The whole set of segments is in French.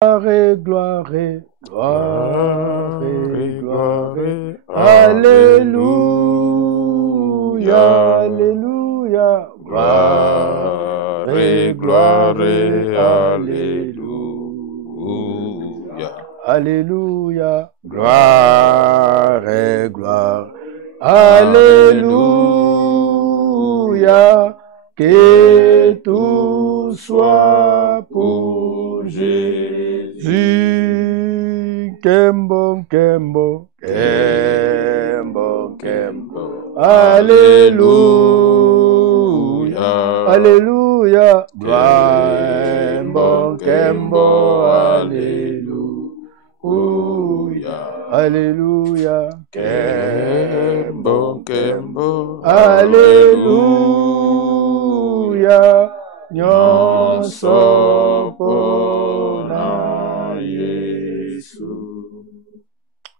gloire, gloire, gloire. Alléluia, alléluia. Gloire, gloire, alléluia. Alléluia, gloire, gloire. Alléluia, que tout soit pour Jésus. Kembo, Kembo, Kembo, Kembo. Alléluia, alléluia, gloire, Kembo, Kembo, alléluia, alléluia, Kembo, Kembo, alléluia, nyonso pona Yesu.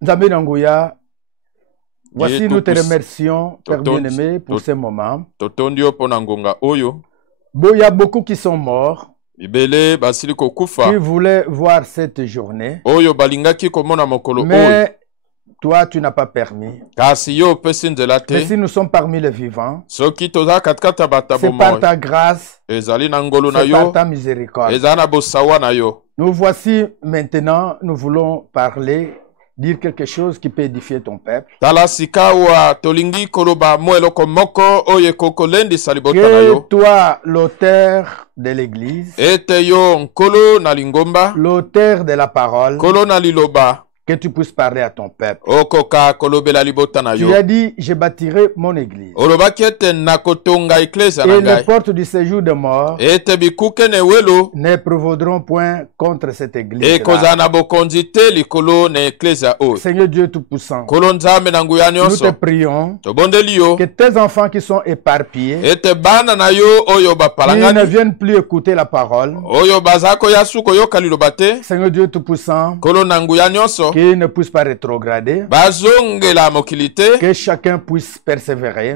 Nzambe Nanguya, voici nous te remercions, Père bien-aimé, pour ce moment. Il y a beaucoup qui sont morts, qui voulaient voir cette journée, mais toi, tu n'as pas permis. Mais si nous sommes parmi les vivants, c'est par ta grâce, c'est par ta miséricorde. Nous voici maintenant, nous voulons parler, dire quelque chose qui peut édifier ton peuple. Que toi, l'auteur de l'Église, l'auteur de la parole, que tu puisses parler à ton peuple. Tu as dit, je bâtirai mon église. Et les portes du séjour de mort ne prévaudront point contre cette église. Seigneur Dieu Tout-Puissant, nous te prions que tes enfants qui sont éparpillés, qui ne viennent plus écouter la parole, Seigneur Dieu Tout-Puissant, qui ne puisse pas rétrograder, que chacun puisse persévérer.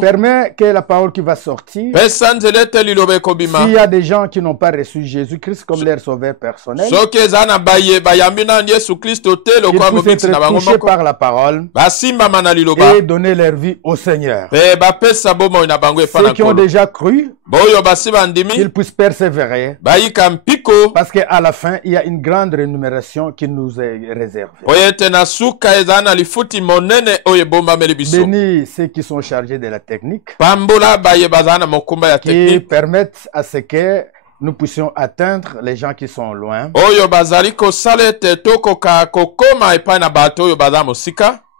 Permets que la parole qui va sortir, s'il y a des gens qui n'ont pas reçu Jésus-Christ comme leur sauveur personnel, qu'ils puissent être touchés par la parole et donner leur vie au Seigneur. Ceux qui ont déjà cru, qu'ils puissent persévérer, parce qu'à la fin, il y a une grande rémunération qui nous est réservée. Bénis ceux qui sont chargés de la technique, qui permettent à ce que nous puissions atteindre les gens qui sont loin.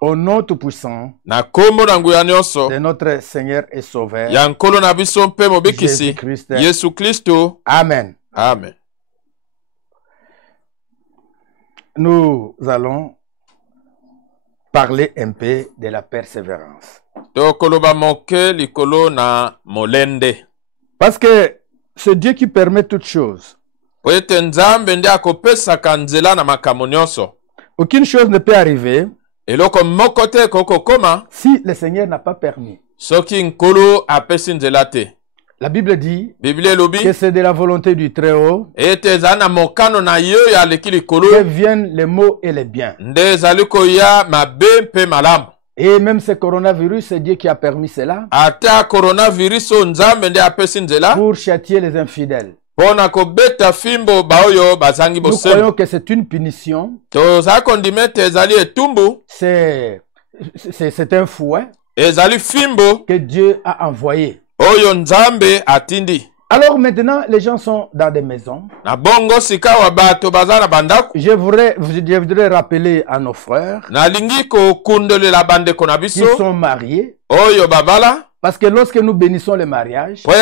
Au nom tout-puissant de notre Seigneur et Sauveur, Jésus-Christ. Amen. Amen. Nous allons parler un peu de la persévérance. Parce que c'est Dieu qui permet toutes choses. Aucune chose ne peut arriver si le Seigneur n'a pas permis. La Bible dit que c'est de la volonté du Très-Haut que viennent les maux et les biens. Et même ce coronavirus, c'est Dieu qui a permis cela pour châtier les infidèles. Nous croyons que c'est une punition. C'est un fouet que Dieu a envoyé. Alors maintenant, les gens sont dans des maisons. Je voudrais rappeler à nos frères qui sont mariés, parce que lorsque nous bénissons le mariage, nous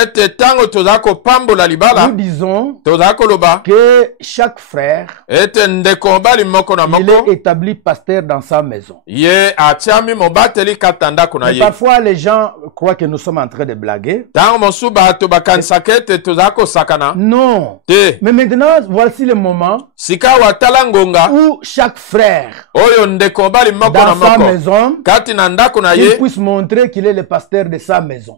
disons que chaque frère, il est établi pasteur dans sa maison. Mais parfois, les gens croient que nous sommes en train de blaguer. Non. Mais maintenant, voici le moment où chaque frère, dans sa maison, il puisse montrer qu'il est le pasteur de sa maison.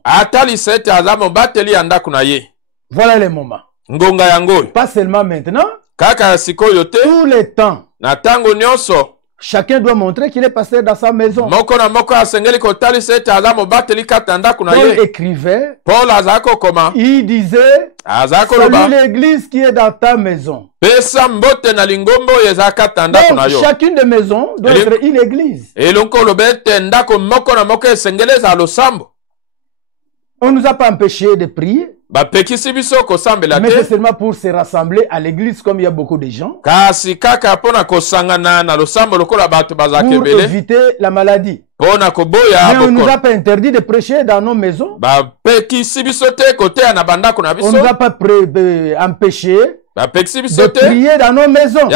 Voilà le moment. ngonga yango. Pas seulement maintenant. Kaka sikoyo te. Tout le temps. Na tango nyonso. Chacun doit montrer qu'il est pasteur dans sa maison. Moko na moko asengeli kotali sete aza mobateli katanda kuna ye. Paul écrivait. Paul azako koma. Il disait. Azako loba. Salut l'église qui est dans ta maison. Pesa mbote na lingombo yeza katanda kuna yo. Chacune des maisons doit être une église. Et lonko lobete ndako moko na moko esengeli za losambo. On nous a pas empêché de prier. Mais c'est seulement pour se rassembler à l'église comme il y a beaucoup de gens. Pour éviter la maladie. Mais on ne nous a pas interdit de prêcher dans nos maisons. On ne nous a pas empêché de prier dans nos maisons.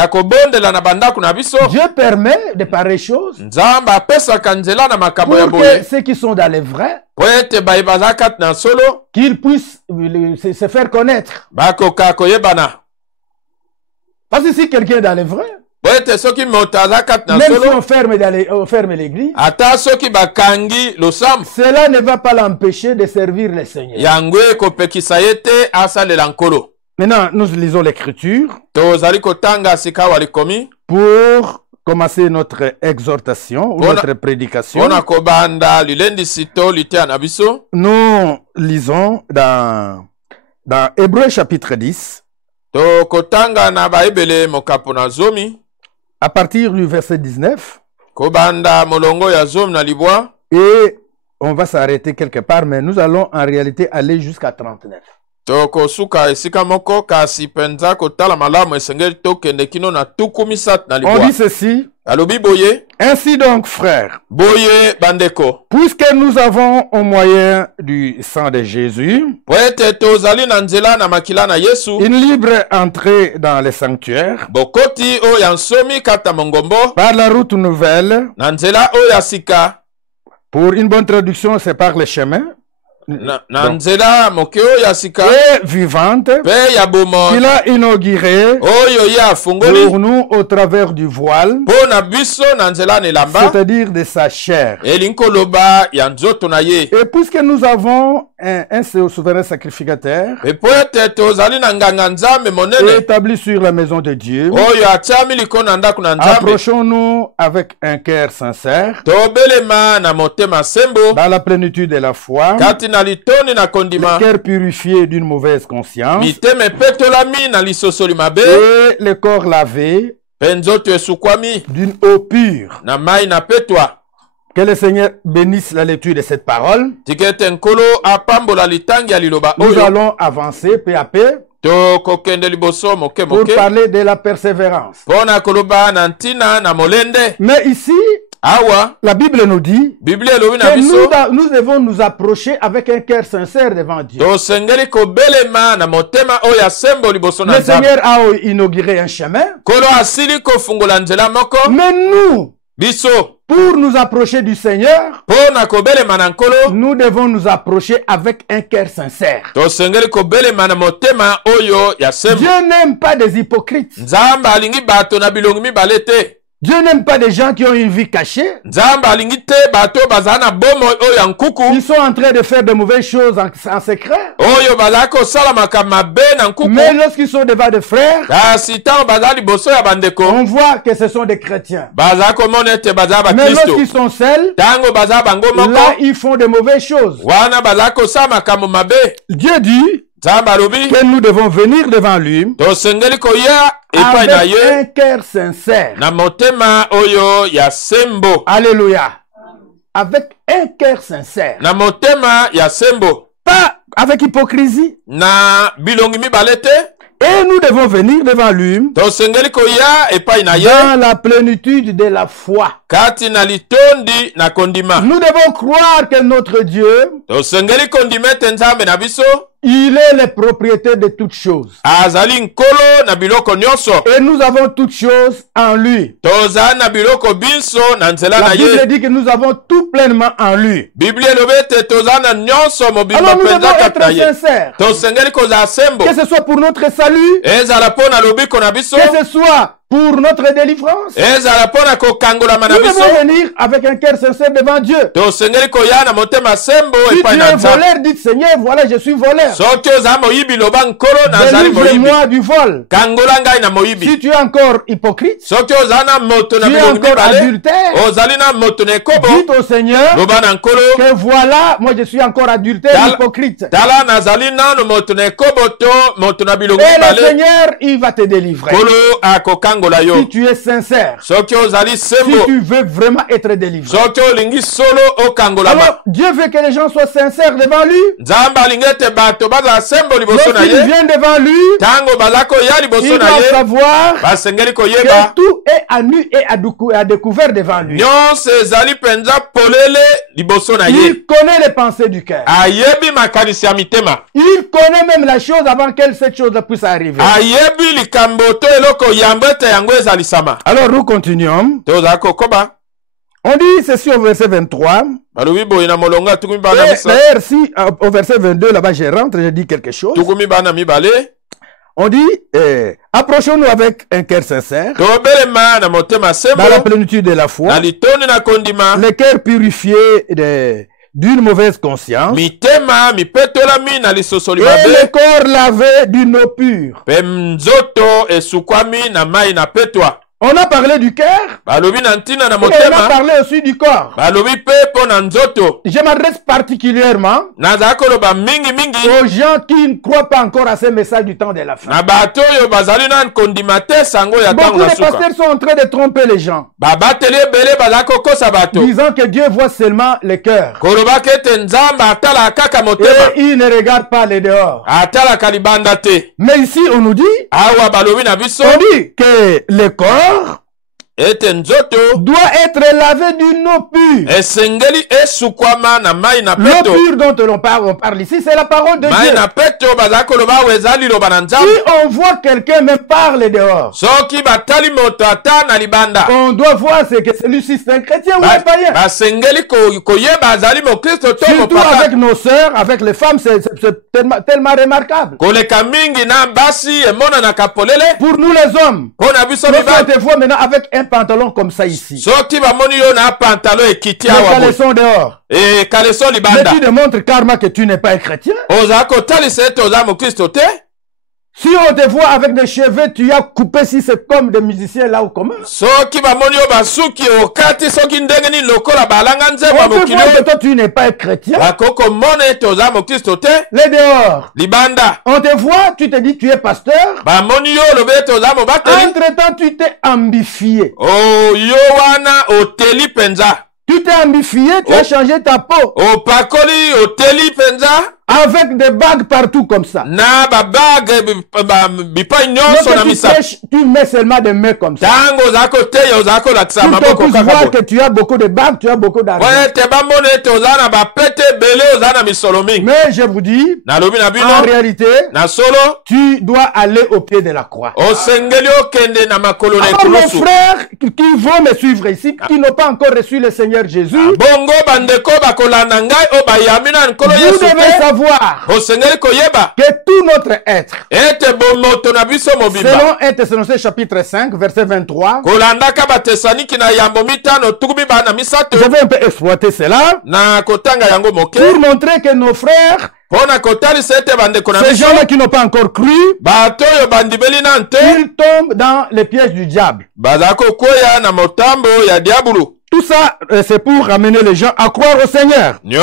Dieu permet de pareilles choses pour que ceux qui sont dans les vrais qu'ils puissent se faire connaître. Parce que si quelqu'un est dans les vrais, même si on ferme l'église, cela ne va pas l'empêcher de servir le Seigneur. Maintenant, nous lisons l'écriture pour commencer notre exhortation ou notre prédication. Nous lisons dans Hébreux chapitre 10 à partir du verset 19. Et on va s'arrêter quelque part, mais nous allons en réalité aller jusqu'à 39. On dit ceci. Ainsi donc, frères, puisque nous avons au moyen du sang de Jésus une libre entrée dans les sanctuaires par la route nouvelle, pour une bonne traduction, c'est par le chemin vivante qu'il a inauguré pour nous au travers du voile, c'est-à-dire de sa chair. Et puisque nous avons un souverain sacrificateur établi sur la maison de Dieu, approchons-nous avec un cœur sincère dans la plénitude de la foi, le cœur purifié d'une mauvaise conscience et le corps lavé d'une eau pure. Que le Seigneur bénisse la lecture de cette parole. Nous allons avancer peu à peu pour parler de la persévérance. Mais ici, la Bible nous dit que nous devons nous approcher avec un cœur sincère devant Dieu. Le Seigneur a inauguré un chemin. Mais nous, pour nous approcher du Seigneur, nous devons nous approcher avec un cœur sincère. Dieu n'aime pas des hypocrites. Dieu n'aime pas des gens qui ont une vie cachée. Ils sont en train de faire de mauvaises choses en secret. Mais lorsqu'ils sont devant des frères, on voit que ce sont des chrétiens. Mais lorsqu'ils sont seuls, là ils font de mauvaises choses. Dieu dit que nous devons venir devant lui avec un cœur sincère. Alléluia. Avec un cœur sincère. Pas avec hypocrisie. Et nous devons venir devant lui dans la plénitude de la foi. Nous devons croire que notre Dieu, il est le propriétaire de toutes choses. Et nous avons toutes choses en lui. La Bible dit que nous avons tout pleinement en lui. Alors nous devons être sincères. Que ce soit pour notre salut, que ce soit pour notre délivrance. Nous devons venir avec un cœur sincère devant Dieu. Si tu es voleur, dites Seigneur, voilà, je suis voleur. Délivre-moi du vol. Si tu es encore hypocrite, tu es encore adultère, dites au Seigneur que voilà, moi je suis encore adultère, hypocrite. Et le Seigneur, il va te délivrer. Si tu es sincère, si tu veux vraiment être délivré. Alors, Dieu veut que les gens soient sincères devant lui. Lorsqu'ils viennent devant lui, il doit savoir que tout est à nu et à découvert devant lui. Il connaît les pensées du cœur. Il connaît même la chose avant que cette chose puisse arriver. Alors nous continuons. On dit ceci au verset 23. D'ailleurs, si au verset 22, là-bas, je rentre, je dis quelque chose. On dit, approchons-nous avec un cœur sincère, dans la plénitude de la foi, le cœur purifié d'une mauvaise conscience, et le corps lavé d'une eau pure. On a parlé du cœur, et on a parlé aussi du corps. Je m'adresse particulièrement aux gens qui ne croient pas encore à ces messages du temps de la fin. Beaucoup de pasteurs sont en train de tromper les gens, disant que Dieu voit seulement le cœur. Et il ne regarde pas les dehors. Mais ici, on nous dit, que le corps doit être lavé d'une eau pure. L'eau pure dont on parle ici, c'est la parole de Dieu. Si on voit quelqu'un me parler dehors, on doit voir que celui-ci c'est un chrétien ou un païen. Surtout avec nos sœurs, avec les femmes, c'est tellement remarquable. Pour nous les hommes, lorsqu'on te voit maintenant avec un pantalon comme ça ici, les caleçons dehors, mais tu démontres karma que tu n'es pas un chrétien. Si on te voit avec des cheveux, tu as coupé, si c'est comme des musiciens là ou comment. On peut voir que toi tu n'es pas un chrétien. Les dehors, on te voit, tu te dis tu es pasteur. Entre temps tu t'es ambifié. Tu t'es ambifié, tu as changé ta peau. Avec des bagues partout comme ça. Tu mets seulement des mains comme ça. Pour qu'on voit que tu as beaucoup de bagues, tu as beaucoup d'argent. Mais je vous dis, en réalité, tu dois aller au pied de la croix. Alors mes frères qui vont me suivre ici, qui n'ont pas encore reçu le Seigneur Jésus, vous devez savoir que tout notre être, selon 1 Thessaloniciens chapitre 5 verset 23, je vais un peu exploiter cela pour montrer que nos frères, ces gens-là qui n'ont pas encore cru, ils tombent dans les pièges du diable. Tout ça, c'est pour amener les gens à croire au Seigneur. Mais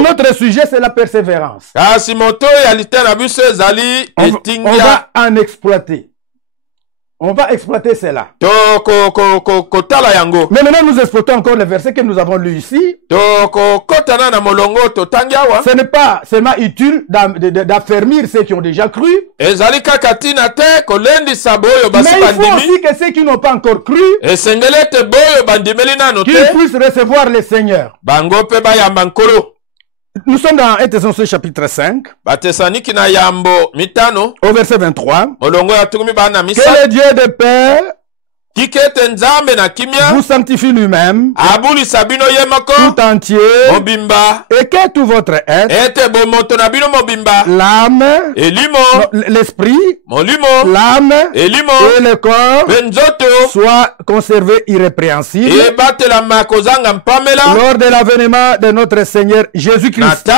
notre sujet, c'est la persévérance. On va en exploiter. On va exploiter cela. Mais maintenant, nous exploitons encore le verset que nous avons lu ici. Ce n'est pas seulement utile d'affermir ceux qui ont déjà cru. Mais il faut aussi que ceux qui n'ont pas encore cru, qu'ils puissent recevoir le Seigneur. Nous sommes dans 1 Thessaloniciens chapitre 5, au verset 23. Que le Dieu de paix vous sanctifie lui-même tout entier et que tout votre être, l'âme, l'esprit, l'âme et le corps soient conservés irrépréhensibles lors de l'avènement de notre Seigneur Jésus-Christ.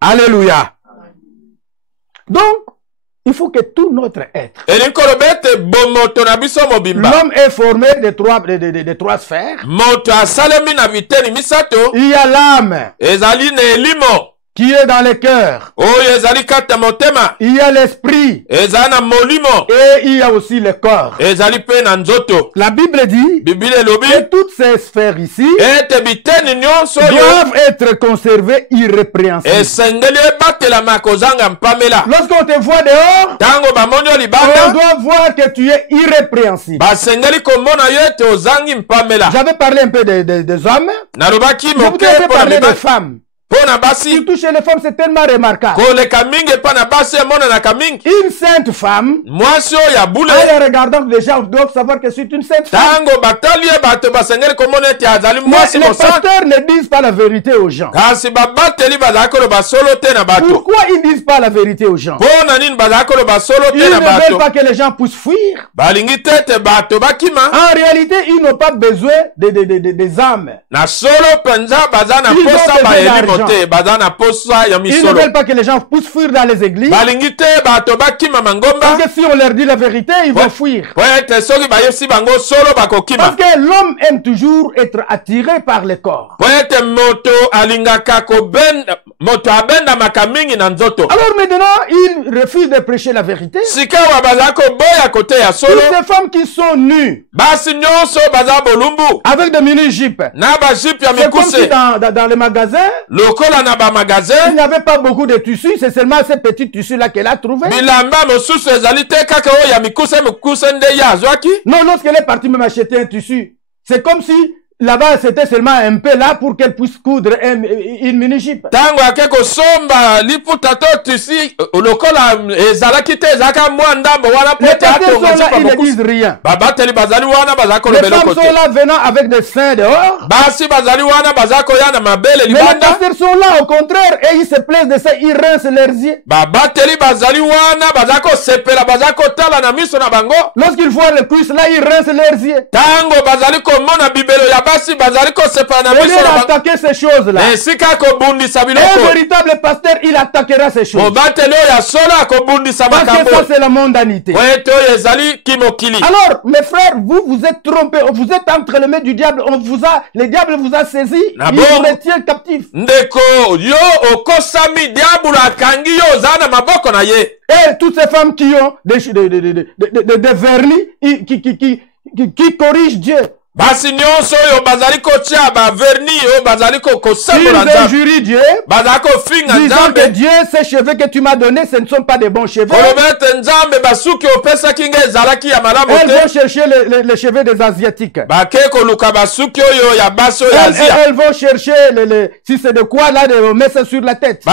Alléluia. Donc, il faut que tout notre être. L'homme est formé de trois sphères. Il y a l'âme qui est dans le cœur. Il y a l'esprit. Et il y a aussi le corps. La Bible dit que toutes ces sphères ici doivent être conservées irrépréhensibles. Lorsqu'on te voit dehors, on doit voir que tu es irrépréhensible. J'avais parlé un peu des hommes. Je voudrais parler des femmes. Surtout chez les femmes, c'est tellement remarquable. Une sainte femme, en les regardant déjà, on doit savoir que c'est une sainte femme. Mais les pasteurs ne disent pas la vérité aux gens. Pourquoi ils ne disent pas la vérité aux gens? Ils ne veulent pas que les gens puissent fuir. En réalité, ils n'ont pas besoin des âmes. Ils ne veulent pas que les gens puissent fuir dans les églises. Parce que si on leur dit la vérité, ils vont fuir. Parce que l'homme aime toujours être attiré par le corps. Alors maintenant, il refuse de prêcher la vérité. Toutes ces femmes qui sont nues, avec des mini-jupes, c'est comme si dans les magasins, il n'y avait pas beaucoup de tissus, c'est seulement ces petits tissus-là qu'elle a trouvé. Non, lorsqu'elle est partie même acheter un tissu, c'est comme si là-bas c'était seulement un peu là pour qu'elle puisse coudre une mini-jupe. Mais les pasteurs sont là, ils ne disent rien. Les femmes sont là venant avec des seins dehors. Mais les pasteurs sont là au contraire et ils se plaisent de ça, ils rincent leurs yeux. Lorsqu'ils voient les cuisses là, ils rincent leurs yeux. Il a attaqué ces choses-là. Un véritable pasteur, il attaquera ces choses. Parce que ça, c'est la mondanité. Alors, mes frères, vous êtes trompés. Vous êtes entre les mains du diable. Le diable vous a saisi. Il vous retient captif. Et toutes ces femmes qui ont des vernis, qui corrigent Dieu. Ils injurient Dieu, disant que Dieu, ces cheveux que tu m'as donnés, ce ne sont pas des bons cheveux. Elles vont chercher les cheveux des Asiatiques. Elles vont chercher, si c'est de quoi là, de mettre ça sur la tête. On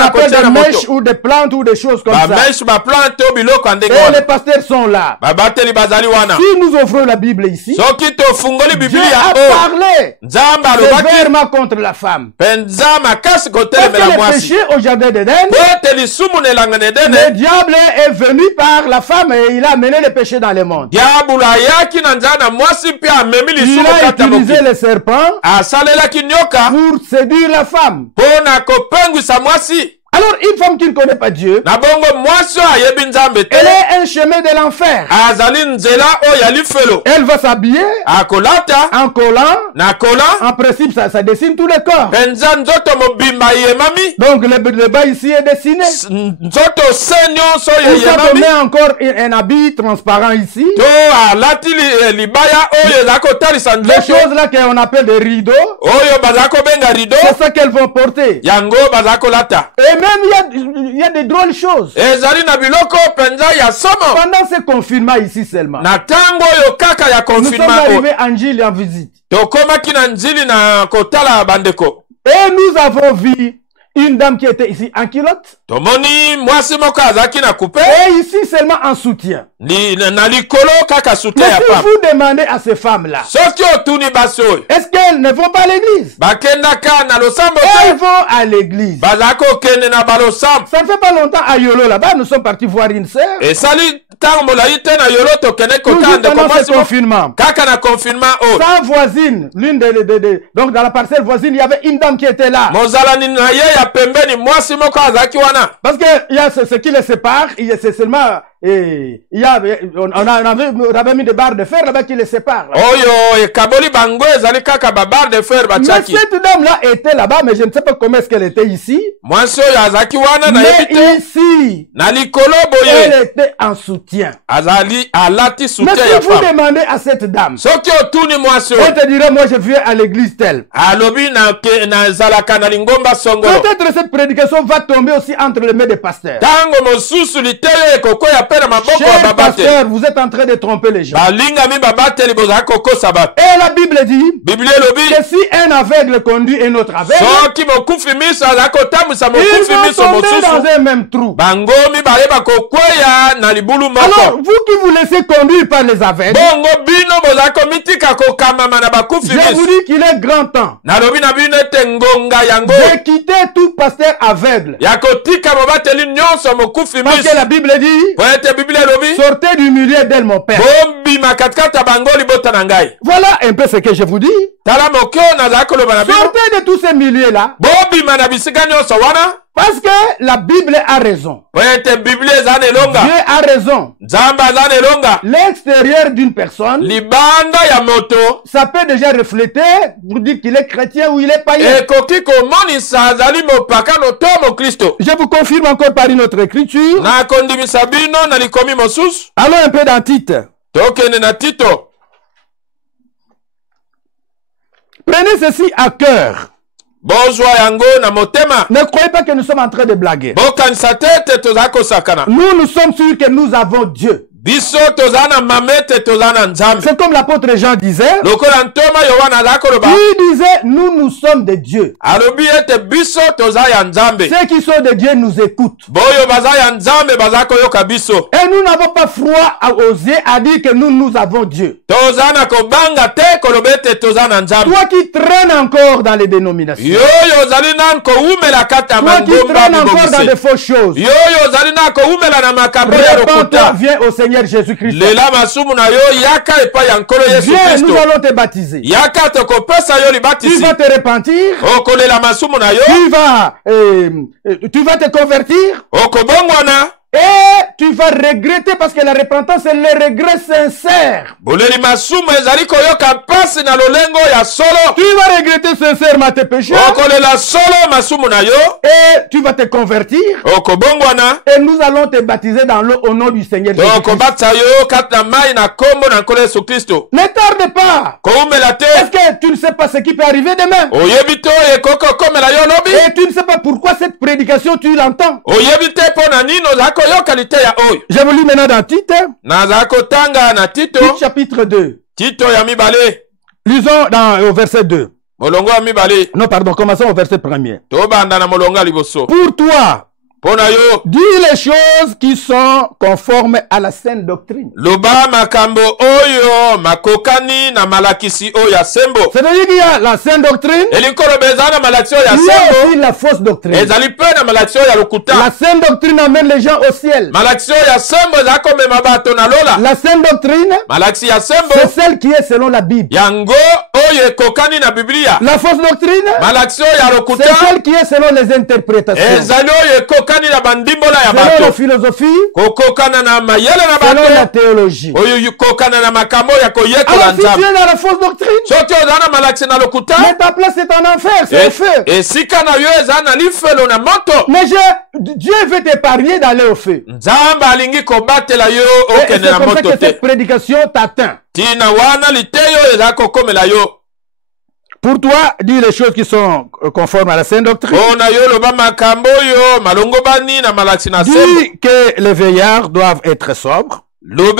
appelle des mèches ou des plantes ou des choses comme ça. Et les pasteurs sont là. Si nous offrons la Bible ici, Dieu a parlé sévèrement contre la femme. Parce que le péché au jardin d'Éden, le diable est venu par la femme et il a amené le péché dans le monde. Il a utilisé le serpent pour séduire la femme. Alors, une femme qui ne connaît pas Dieu, elle est un chemin de l'enfer. Elle va s'habiller en collant. En principe, ça dessine tout le corps. Donc, le bas ici est dessiné. Et ça te met encore un habit transparent ici. Les choses là qu'on appelle des rideaux, c'est ça qu'elles vont porter. Et même il y a des drôles choses. Pendant ce confinement ici seulement, nous sommes arrivés en Gilles en visite. Et nous avons vu une dame qui était ici en culotte. Tomoni mwasi moko azaki na coupe. Et ici seulement en soutien. Na likolo kaka soutien ya papa. Mais si vous demandez à ces femmes-là, soki otuni baso, est-ce qu'elles ne vont pas à l'église? Bakendaka na losambo. Elles vont à l'église. Bazako kende na balosam. Ça ne fait pas longtemps à Yolo là-bas, nous sommes partis voir une sœur. Et sali tango la ite na Yolo to kene kokande commence confinement. Kaka na confinement oh. Sa voisine, l'une donc dans la parcelle voisine, il y avait une dame qui était là. Mozala ni na ye ya pembeni mwasi moko azaki wana. Parce que il y a ce qui les sépare, c'est seulement et il y avait on avait mis des barres de fer là-bas qui les séparent. Oh yo, et kaboli bango ezali kaka ba barre de fer ba tchaki. Mais cette dame là était là-bas, mais je ne sais pas comment est-ce qu'elle était ici. Mwasi yo azaki wana na yebite. Ici, na likolo boye. Elle était en soutien. Azali alati soutien ya femme. Mais si vous demandez à cette dame, soki otuni mwasi yo, elle te dirait moi je viens à l'église telle. Alobi na zalaka na lingomba songolo. Peut-être cette prédication va tomber aussi entre les mains des pasteurs. Tango mosusu liteyo ekoko ya Chers pasteurs, vous êtes en train de tromper les gens. Et la Bible dit que si un aveugle conduit un autre aveugle, ils vont tomber dans un même trou. Alors, vous qui vous laissez conduire par les aveugles, je vous dis qu'il est grand temps de quitter tout pasteur aveugle. Parce que la Bible dit, sortez du milieu d'elle, mon père. Voilà un peu ce que je vous dis. Sortez de tous ces milieux-là. Parce que la Bible a raison. Dieu a raison. L'extérieur d'une personne, ça peut déjà refléter pour dire qu'il est chrétien ou il est païen. Je vous confirme encore par une autre écriture. Allons un peu dans Tite. Prenez ceci à cœur. Ne croyez pas que nous sommes en train de blaguer. Nous sommes sûrs que nous avons Dieu. C'est comme l'apôtre Jean disait. Il disait, nous sommes de Dieu. Ceux qui sont de Dieu nous écoutent. Et nous n'avons pas froid à oser à dire que nous avons Dieu. Toi qui traînes encore dans les dénominations. Toi qui traînes encore dans de fausses choses. Répands-toi, viens au Seigneur Jésus-Christ. Viens, nous allons te baptiser. Tu vas te repentir. Tu vas te convertir. Et tu vas regretter parce que la repentance c'est le regret sincère. Tu vas regretter sincèrement tes péchés. Et tu vas te convertir. Et nous allons te baptiser dans l'eau au nom du Seigneur Jésus-Christ. Ne tarde pas. Est-ce que tu ne sais pas ce qui peut arriver demain? Et tu ne sais pas pourquoi cette prédication tu l'entends. Je vous lis maintenant dans Tite. Tite chapitre 2. Lisons au verset 2. Non, pardon, commençons au verset 1er. Pour toi, dis les choses qui sont conformes à la saine doctrine. C'est-à-dire qu'il y a la saine doctrine. Il y a aussi la fausse doctrine. La saine doctrine amène les gens au ciel. La saine doctrine, c'est celle qui est selon la Bible. La fausse doctrine, c'est celle qui est selon les interprétations. Selon la philosophie, selon la théologie. Alors si tu es dans la fausse doctrine, mais ta place est en enfer, c'est au feu. Mais Dieu veut t'épargner d'aller au feu. Et c'est comme ça que cette prédication t'atteint. Pour toi, dis les choses qui sont conformes à la saine doctrine. Dis que les veillards doivent être sobres, honnêtes,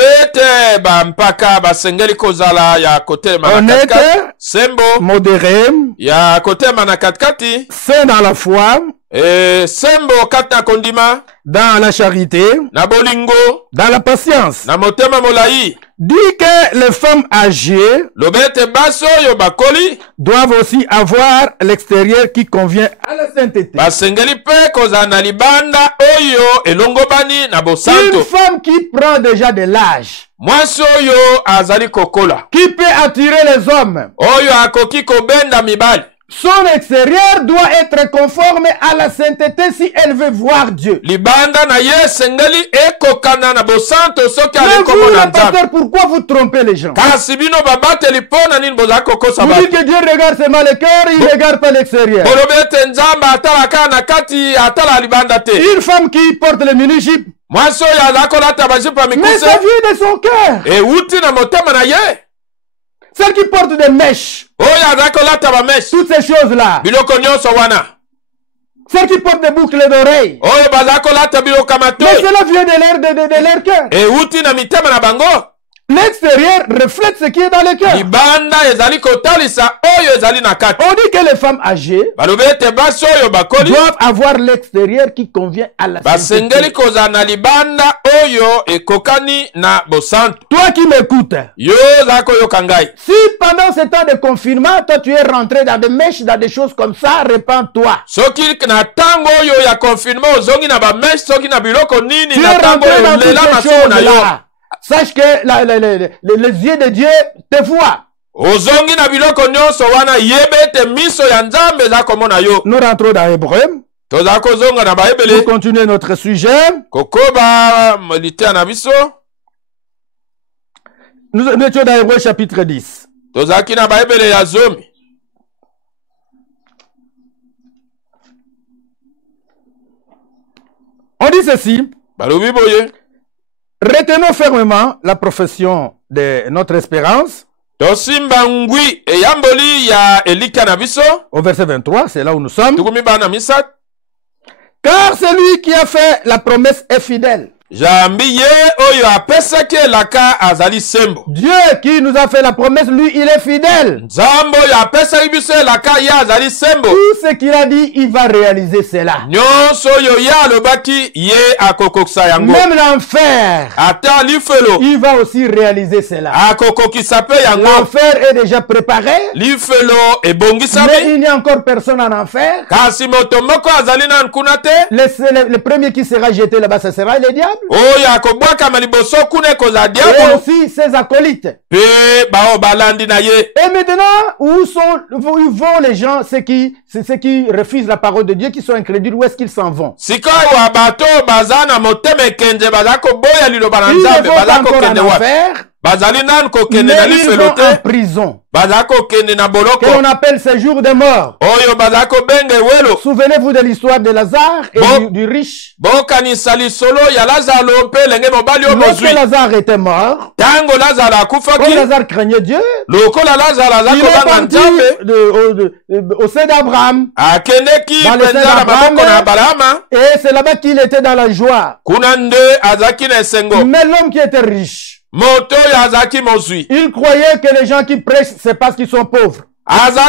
modérés, saints dans la foi, Et sembo kata kondima. Dans la charité. Na bolingo. Dans la patience. Na motema molai. Dit que les femmes âgées doivent aussi avoir l'extérieur qui convient à la sainteté. Une femme qui prend déjà de l'âge, qui peut attirer les hommes, son extérieur doit être conforme à la sainteté si elle veut voir Dieu. Mais vous, le pasteur, pourquoi vous trompez les gens? Vous dites que Dieu regarde seulement le cœur, il ne regarde pas l'extérieur. Une femme qui porte le mini-jupe, mais ça vient de son cœur. Celle qui porte des mèches, toutes ces choses-là. Celle qui porte des boucles d'oreilles, mais cela vient de leur cœur. L'extérieur reflète ce qui est dans le cœur. On dit que les femmes âgées doivent avoir l'extérieur qui convient à la sainteté. Toi qui m'écoutes, si pendant ce temps de confinement, toi tu es rentré dans des mèches, dans des choses comme ça, répands-toi. Tu es rentré dans toutes ces choses-là. Sache que les yeux de Dieu te voient. Nous rentrons dans Hébreu. Pour continuer notre sujet. Nous étions dans Hébreu chapitre 10. On dit ceci. Retenons fermement la profession de notre espérance. Au verset 23, c'est là où nous sommes. Car celui qui a fait la promesse est fidèle. Dieu qui nous a fait la promesse, lui, il est fidèle. Tout ce qu'il a dit, il va réaliser cela. Même l'enfer, il va aussi réaliser cela. L'enfer est déjà préparé, mais il n'y a encore personne en enfer. Le premier qui sera jeté là-bas, ce sera le diable. Et aussi ses acolytes. Et maintenant, où vont les gens, ceux qui refusent la parole de Dieu, qui sont incrédules, où est-ce qu'ils s'en vont? Ils vont encore en enfer. Mais ils vont en prison. Que l'on appelle séjour de mort. Souvenez-vous de l'histoire de Lazare et du riche. Lorsque Lazare était mort, comme Lazare craignait Dieu, il est parti au sein d'Abraham. Et c'est là-bas qu'il était dans la joie. Mais l'homme qui était riche, il croyait que les gens qui prêchent, c'est parce qu'ils sont pauvres. Alors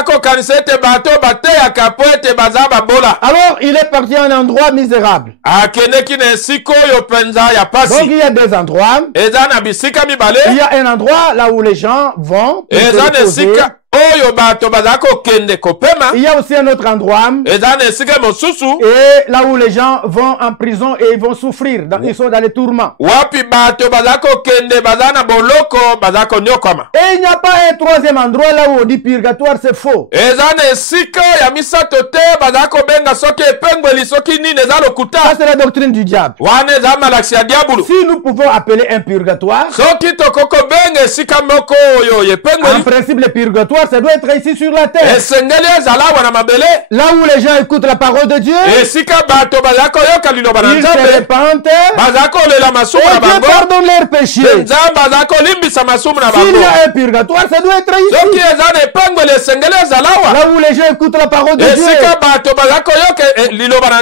il est parti à un endroit misérable. Donc il y a deux endroits. Il y a un endroit là où les gens vont. Il y a aussi un autre endroit. Et là où les gens vont en prison et ils vont souffrir. Ils sont dans les tourments. Et il n'y a pas un troisième endroit là où on dit purgatoire, c'est faux. Ça c'est la doctrine du diable. Si nous pouvons appeler un purgatoire, en principe le purgatoire, ça doit être ici sur la terre. Là où les gens écoutent la parole de Dieu, ils se repentent et Dieu pardonne leurs péchés. S'il y a un purgatoire, ça doit être ici. Là où les gens écoutent la parole de Dieu.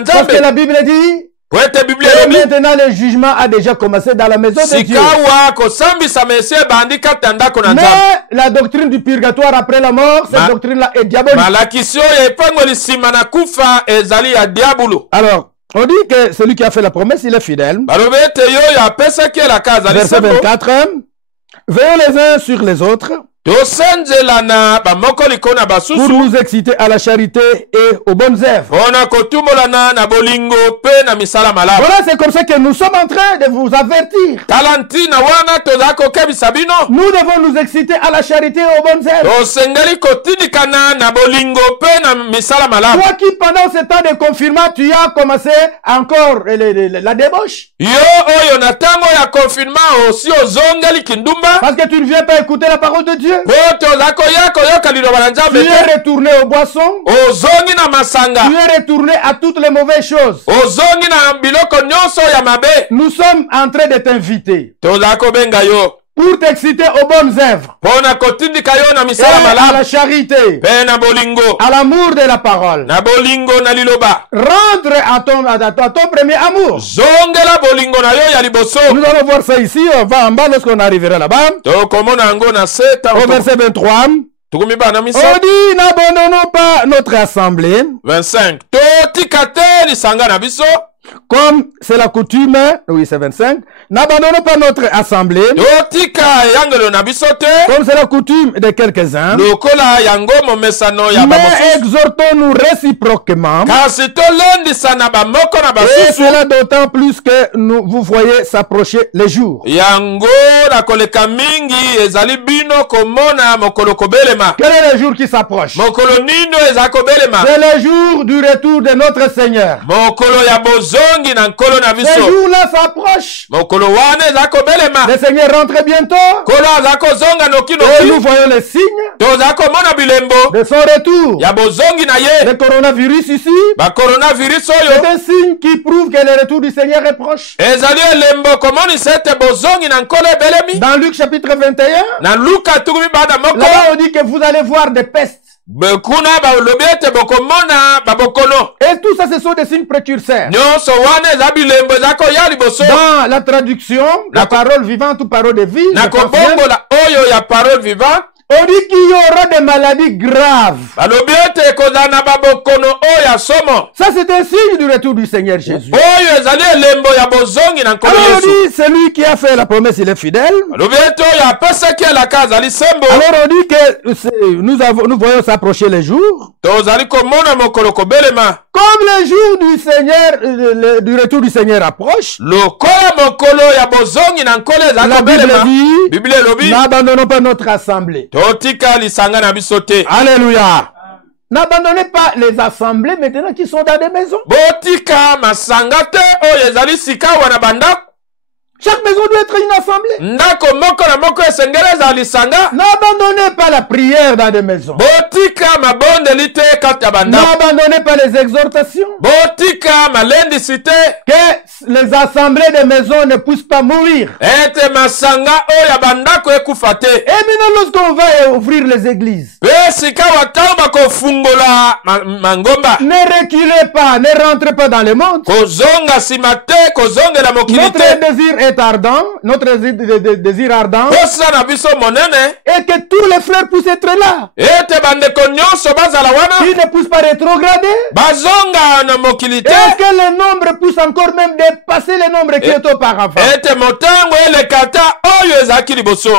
Parce que la Bible dit Et maintenant, le jugement a déjà commencé dans la maison de Dieu. Mais la doctrine du purgatoire après la mort, cette doctrine-là est diabolique. Alors, on dit que celui qui a fait la promesse, il est fidèle. Verset 24. Veillons les uns sur les autres pour nous exciter à la charité et aux bonnes œuvres. Voilà, c'est comme ça que nous sommes en train de vous avertir. Nous devons nous exciter à la charité et aux bonnes œuvres. Toi qui pendant ce temps de confinement, tu as commencé encore la débauche. Parce que tu ne viens pas écouter la parole de Dieu. Tu es retourné aux boissons. Tu es retourné à toutes les mauvaises choses. Nous sommes en train de t'inviter pour t'exciter aux bonnes œuvres, et à la charité, à l'amour de la parole, rendre à ton premier amour. Nous allons voir ça ici, on va en bas lorsqu'on arrivera là-bas. Au verset 23. On dit, n'abandonnons pas notre assemblée. 25. Comme c'est la coutume, oui c'est 25, n'abandonnons pas notre assemblée, comme c'est la coutume de quelques-uns, mais exhortons-nous réciproquement, et cela d'autant plus que vous voyez s'approcher les jours. Quel est le jour qui s'approche? C'est le jour du retour de notre Seigneur. Ce jour-là s'approche. Le Seigneur rentre bientôt. Et nous voyons les signes de son retour. Le coronavirus ici, c'est un signe qui prouve que le retour du Seigneur est proche. Dans Luc chapitre 21, là-bas on dit que vous allez voir des pestes. Et tout ça, ce sont des signes précurseurs. Dans la traduction, la parole vivante ou parole de vie, on dit qu'il y aura des maladies graves. Ça, c'est un signe du retour du Seigneur Jésus. Alors, on dit, celui qui a fait la promesse, il est fidèle. Alors, on dit que nous voyons s'approcher les jours. Comme le jour du Seigneur, du retour du Seigneur approche, la Bible dit, n'abandonnons pas notre assemblée. Alléluia. N'abandonnez pas les assemblées maintenant qui sont dans des maisons. Chaque maison doit être une assemblée. N'abandonnez pas la prière dans des maisons. N'abandonnez pas les exhortations. Que les assemblées des maisons ne puissent pas mourir. Et maintenant, lorsqu'on va ouvrir les églises, ne reculez pas, ne rentrez pas dans le monde. Notre désir est ardent, notre désir ardent, et que tous les frères puissent être là. Qu'ils ne puissent pas rétrograder. Et que le nombre puisse encore même dépasser le nombre qui est auparavant.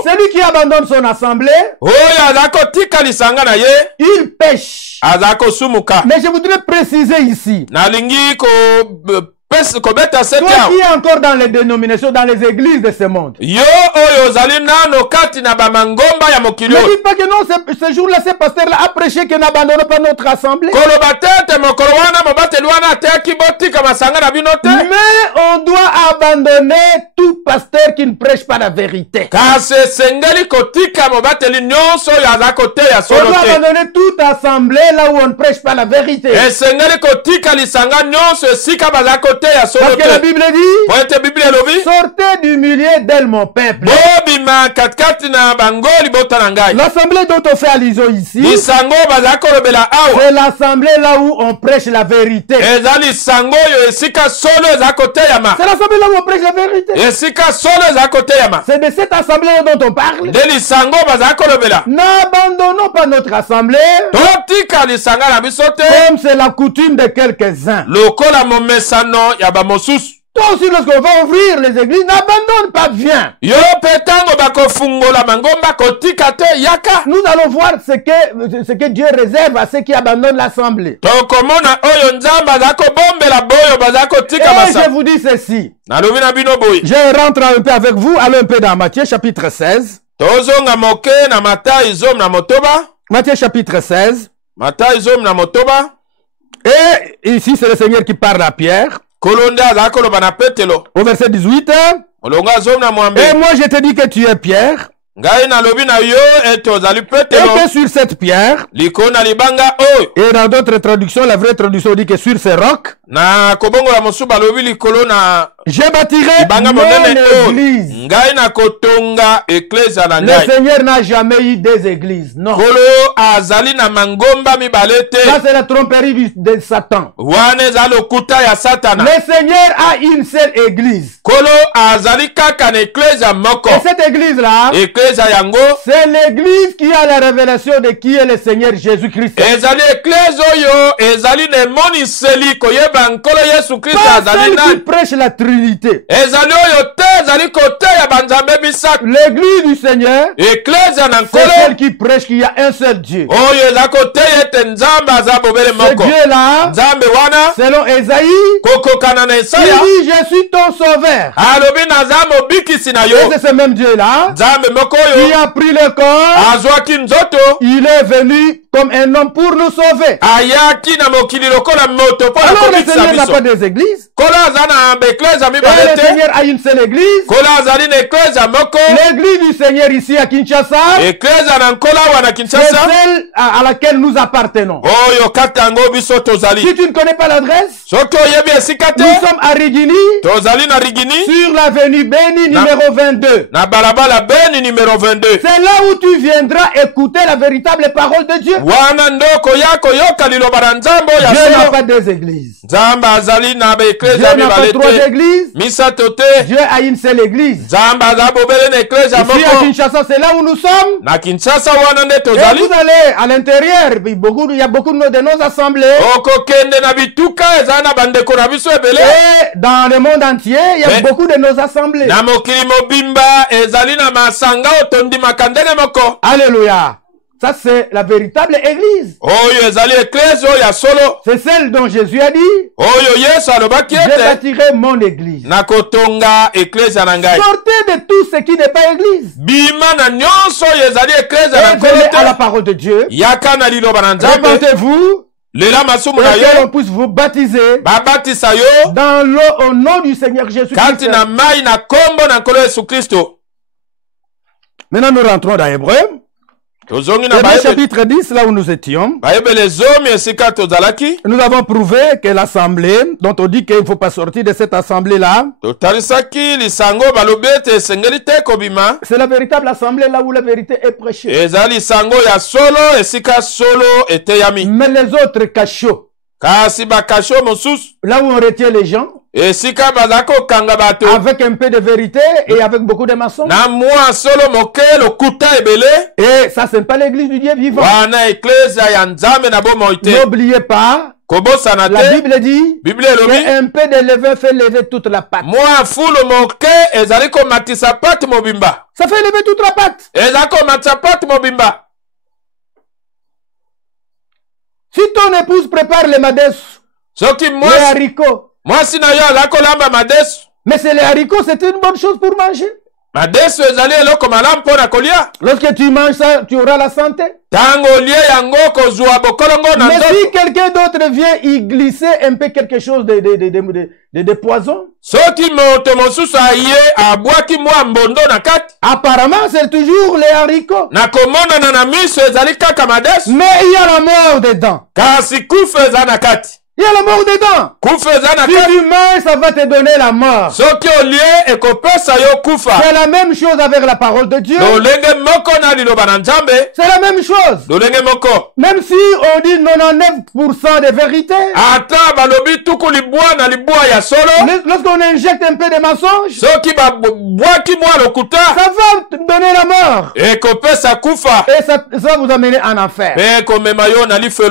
Celui qui abandonne son assemblée, il pêche. Mais je voudrais préciser ici, toi qui es encore dans les dénominations, dans les églises de ce monde, ne dis pas que non, ce jour-là, ce pasteur-là a prêché que n'abandonnons pas notre assemblée. Mais on doit abandonner tout pasteur qui ne prêche pas la vérité. On doit abandonner toute assemblée là où on ne prêche pas la vérité. Parce que la Bible dit, sortez du milieu d'elle mon peuple. bima katkati na bango libota na ngai. L'assemblée dont on fait allusion ici, lisango bazako lobela awa, c'est l'assemblée là où on prêche la vérité. Eza lisango yo esika solo ezako teyama. C'est l'assemblée là où on prêche la vérité. Esika solo ezako teyama. C'est de cette assemblée dont on parle. De lisango bazako lobela. N'abandonnons pas notre assemblée. Totika lisanga na biso te. Comme c'est la coutume de quelques-uns. Lokola momesano ya ba mosusu. Toi aussi, lorsqu'on va ouvrir les églises, n'abandonne pas, viens. Yo petango bako fungola mangomba kotika te yaka. Nous allons voir ce que Dieu réserve à ceux qui abandonnent l'assemblée. Tokomona oyo nzamba zako bombela boyo bazako tika basa. Et je vous dis ceci. Nalobi na bino boy. Je rentre un peu avec vous, allons un peu dans Matthieu chapitre 16. Tozonga moke na Matthieu zom na motoba. Matthieu chapitre 16. Matthieu zom na motoba. Et ici c'est le Seigneur qui parle à Pierre. Au verset 18. Et moi je te dis que tu es Pierre. Et que sur cette pierre. Et dans d'autres traductions, la vraie traduction dit que sur ces rocs. Je bâtirai mon église. Le Seigneur n'a jamais eu des églises. Non. Ça c'est la tromperie de Satan. Le Seigneur a une seule église. Et cette église-là, c'est l'église qui a la révélation de qui est le Seigneur Jésus-Christ. Pas celle qui prêche la Trinité. L'église du Seigneur, c'est celle qui prêche qu'il y a un seul Dieu. Ce Dieu-là, selon Ésaïe, il dit je suis ton sauveur. Et c'est ce même Dieu-là qui a pris le corps. Il est venu comme un homme pour nous sauver. Alors le Seigneur n'a pas des églises. Et le Seigneur a une seule église. L'église du Seigneur ici à Kinshasa, c'est celle à laquelle nous appartenons. Si tu ne connais pas l'adresse, nous sommes à Rigini, sur l'avenue Beni numéro 22. C'est là où tu viendras écouter la véritable parole de Dieu. Dieu n'a pas des églises. Dieu n'a pas trois églises. Dieu a une seule église. Ici à Kinshasa, c'est là où nous sommes. Et vous allez à l'intérieur, il y a beaucoup de nos assemblées. Et dans le monde entier, il y a beaucoup de nos assemblées. Alléluia. Ça, c'est la véritable église. C'est celle dont Jésus a dit, je bâtirai mon église. Sortez de tout ce qui n'est pas église. Et venez à la parole de Dieu. Répentez-vous. Et que l'on puisse vous baptiser dans l'eau au nom du Seigneur Jésus-Christ. Maintenant, nous rentrons dans Hébreu. Hébreu chapitre 10, là où nous étions, nous avons prouvé que l'assemblée, dont on dit qu'il ne faut pas sortir de cette assemblée-là, c'est la véritable assemblée là où la vérité est prêchée. Mais les autres cachots, là où on retient les gens, avec un peu de vérité et avec beaucoup de mensonges. Et ça, ce n'est pas l'église du Dieu vivant. N'oubliez pas, la Bible dit qu'un peu de levain fait lever toute la pâte. Ça fait lever toute la pâte. Si ton épouse prépare les madesses, les haricots, mais c'est les haricots, c'est une bonne chose pour manger. Lorsque tu manges ça, tu auras la santé. Mais si quelqu'un d'autre vient y glisser un peu quelque chose de poison, apparemment c'est toujours les haricots. Mais il y a la mort dedans. Il y a la mort dedans. Si tu manges, ça va te donner la mort. C'est la même chose avec la parole de Dieu. C'est la même chose. Même si on dit 99% de vérité. Lorsqu'on injecte un peu de mensonges, ça va te donner la mort. Et ça va vous amener en enfer.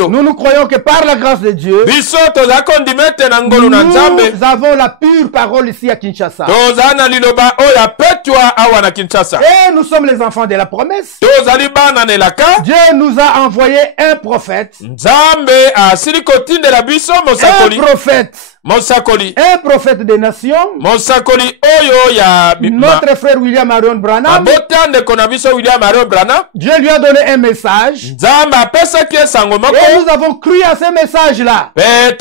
Nous croyons que par la grâce de Dieu, nous avons la pure parole ici à Kinshasa. Et nous sommes les enfants de la promesse. Dieu nous a envoyé un prophète. Un prophète des nations. Notre frère William Marion Branham. Dieu lui a donné un message. Et nous avons cru à ce message-là. Et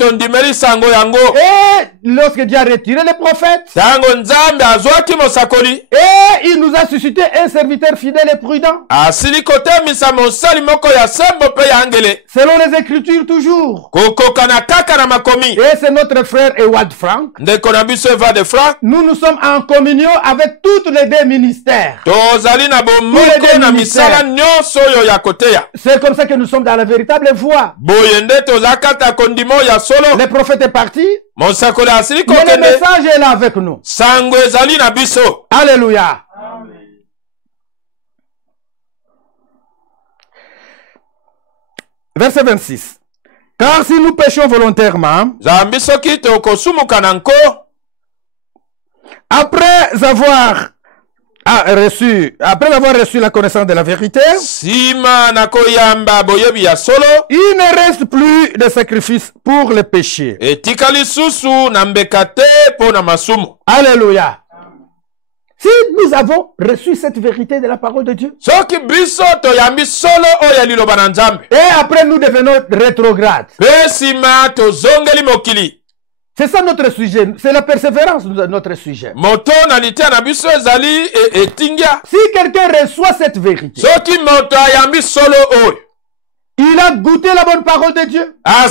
lorsque Dieu a retiré les prophètes, et il nous a suscité un serviteur fidèle et prudent. Selon les Écritures toujours. Et c'est notre frère Ewald Frank. Nous sommes en communion avec tous les deux ministères. C'est comme ça que nous sommes dans la véritable voie. Le prophète est parti. Mais le message est là avec nous. Alléluia. Verset 26. Car si nous péchons volontairement, après avoir reçu la connaissance de la vérité, il ne reste plus de sacrifice pour les péchés. Alléluia. Si nous avons reçu cette vérité de la parole de Dieu, et après nous devenons rétrogrades, c'est ça notre sujet, c'est la persévérance de notre sujet. Si quelqu'un reçoit cette vérité, il a goûté la bonne parole de Dieu, et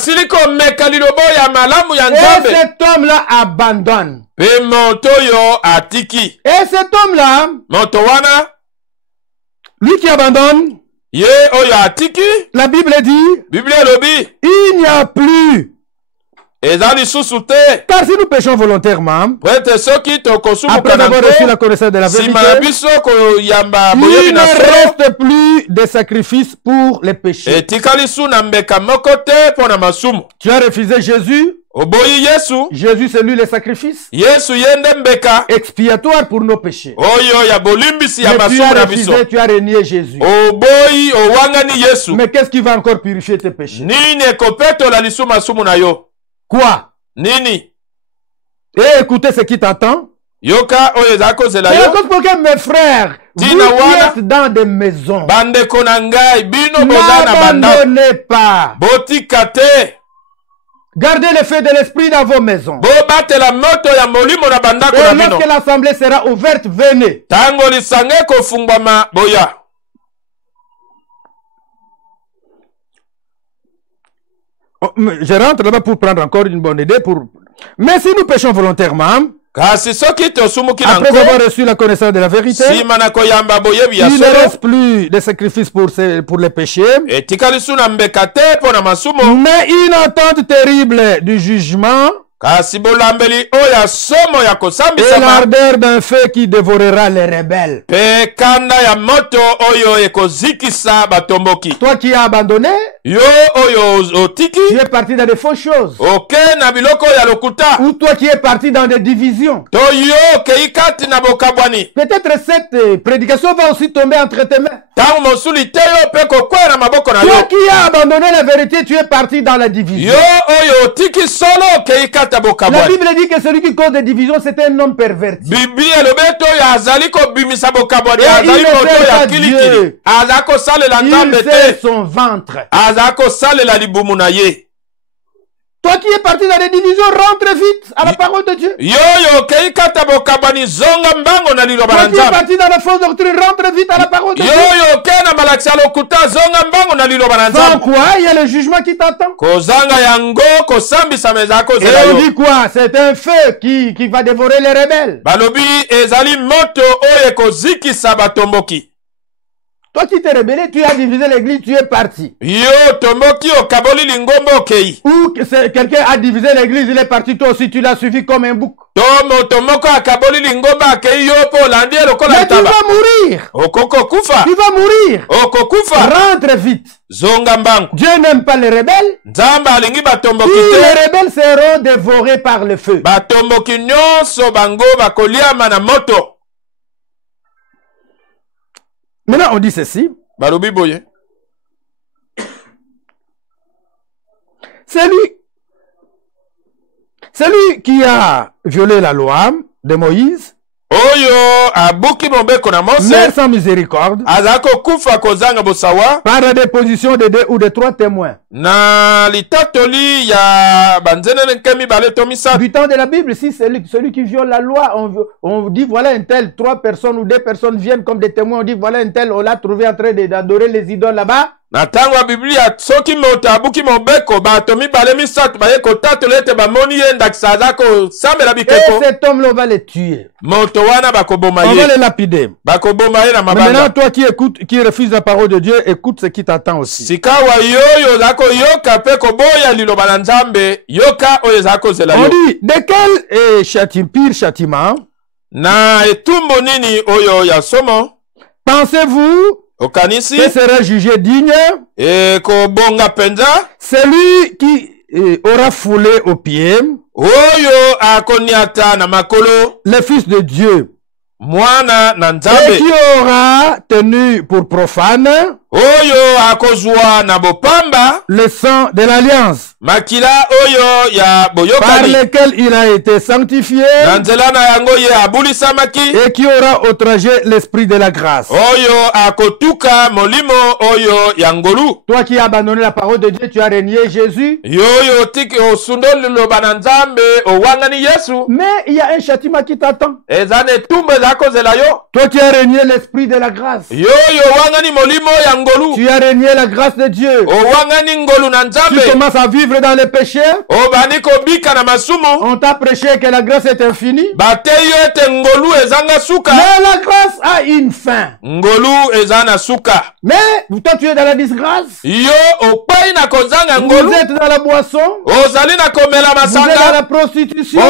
cet homme-là abandonne. Et cet homme-là, lui qui abandonne, la Bible dit, il n'y a plus. Car si nous péchons volontairement, après avoir reçu la connaissance de la vérité, il ne reste plus de sacrifice pour les péchés. Tu as refusé Jésus. Jésus, c'est lui le sacrifice expiatoire pour nos péchés. Mais tu as refusé, tu as renié Jésus. Mais qu'est-ce qui va encore purifier tes péchés? Quoi? Et écoutez ce qui t'attend. C'est la cause pour que mes frères, vous êtes dans des maisons, n'abandonnez pas. Gardez le feu de l'esprit dans vos maisons. Et lorsque l'assemblée sera ouverte, venez. Je rentre là-bas pour prendre encore une bonne idée. Mais si nous péchons volontairement, après avoir reçu la connaissance de la vérité, il ne reste plus de sacrifices pour les péchés, mais une attente terrible du jugement et l'ardeur d'un feu qui dévorera les rebelles. Toi qui as abandonné, tu es parti dans des fausses choses. Ou toi qui es parti dans des divisions. Peut-être cette prédication va aussi tomber entre tes mains. Toi qui as abandonné la vérité, tu es parti dans la division. La Bible dit que celui qui cause des divisions, c'est un homme perverti. Et il ne fait pas Dieu. Il fait son ventre. Toi qui es parti dans les divisions, rentre vite à la parole de Dieu. Toi qui es parti dans la fausse doctrine, rentre vite à la parole de Dieu. Sans quoi, il y a le jugement qui t'attend. Et on dit quoi? C'est un feu qui va dévorer les rebelles. Toi qui t'es rebellé, tu as divisé l'église, tu es parti. Ou quelqu'un a divisé l'église, il est parti, toi aussi tu l'as suivi comme un bouc. Mais tu vas mourir. Tu vas mourir. Rentre vite. Dieu n'aime pas les rebelles. Les rebelles seront dévorés par le feu. Maintenant, on dit ceci. Celui qui a violé la loi de Moïse, mais sans miséricorde, par la déposition de 2 ou de 3 témoins. Du temps de la Bible, si celui qui viole la loi, on dit voilà un tel, 3 personnes ou 2 personnes viennent comme des témoins, on dit voilà un tel, on l'a trouvé en train d'adorer les idoles là-bas. Et cet homme-là, on va le tuer. On va le lapider. Maintenant, toi qui écoutes, qui refuses la parole de Dieu, écoute ce qui t'attend aussi. On dit, de quel pire châtiment pensez-vous que sera jugé digne celui qui aura foulé aux pieds le Fils de Dieu et qui aura tenu pour profane le sang de l'alliance par lequel il a été sanctifié et qui aura outragé l'esprit de la grâce. Toi qui as abandonné la parole de Dieu, tu as renié Jésus. Mais il y a un châtiment qui t'attend. Toi qui as renié l'esprit de la grâce. Tu as renié la grâce de Dieu. Tu commences à vivre dans le péché. On t'a prêché que la grâce est infinie. Mais la grâce a une fin. Mais toi tu es dans la disgrâce. Vous êtes dans la boisson. Vous êtes dans la prostitution.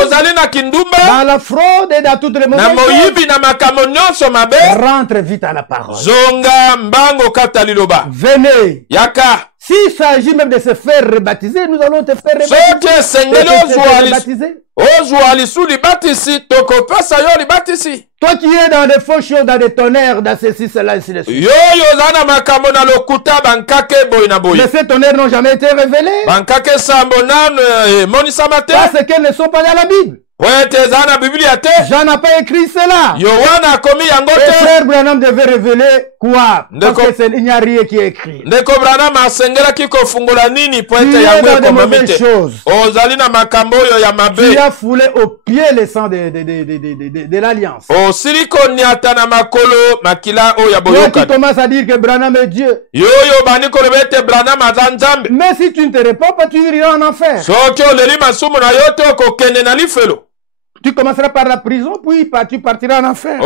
Dans la fraude et dans toutes les mauvaises choses. Rentre vite à la parole. Venez. S'il s'agit même de se faire rebaptiser, nous allons te faire rebaptiser. Toi qui es dans des fausses choses, dans des tonnerres, dans ceci, cela, ainsi de suite. Mais ces tonnerres n'ont jamais été révélés. Parce qu'elles ne sont pas dans la Bible. Jean n'a pas écrit cela. Et frère Branham devait révéler quoi? Parce qu'il n'y a rien qui est écrit. Tu es dans de mauvaises choses. Tu as foulé au pied le sang de l'alliance. Toi qui commences à dire que Branham est Dieu. Mais si tu ne te réponds pas, tu iras en enfer. Tu commenceras par la prison, puis tu partiras en enfer.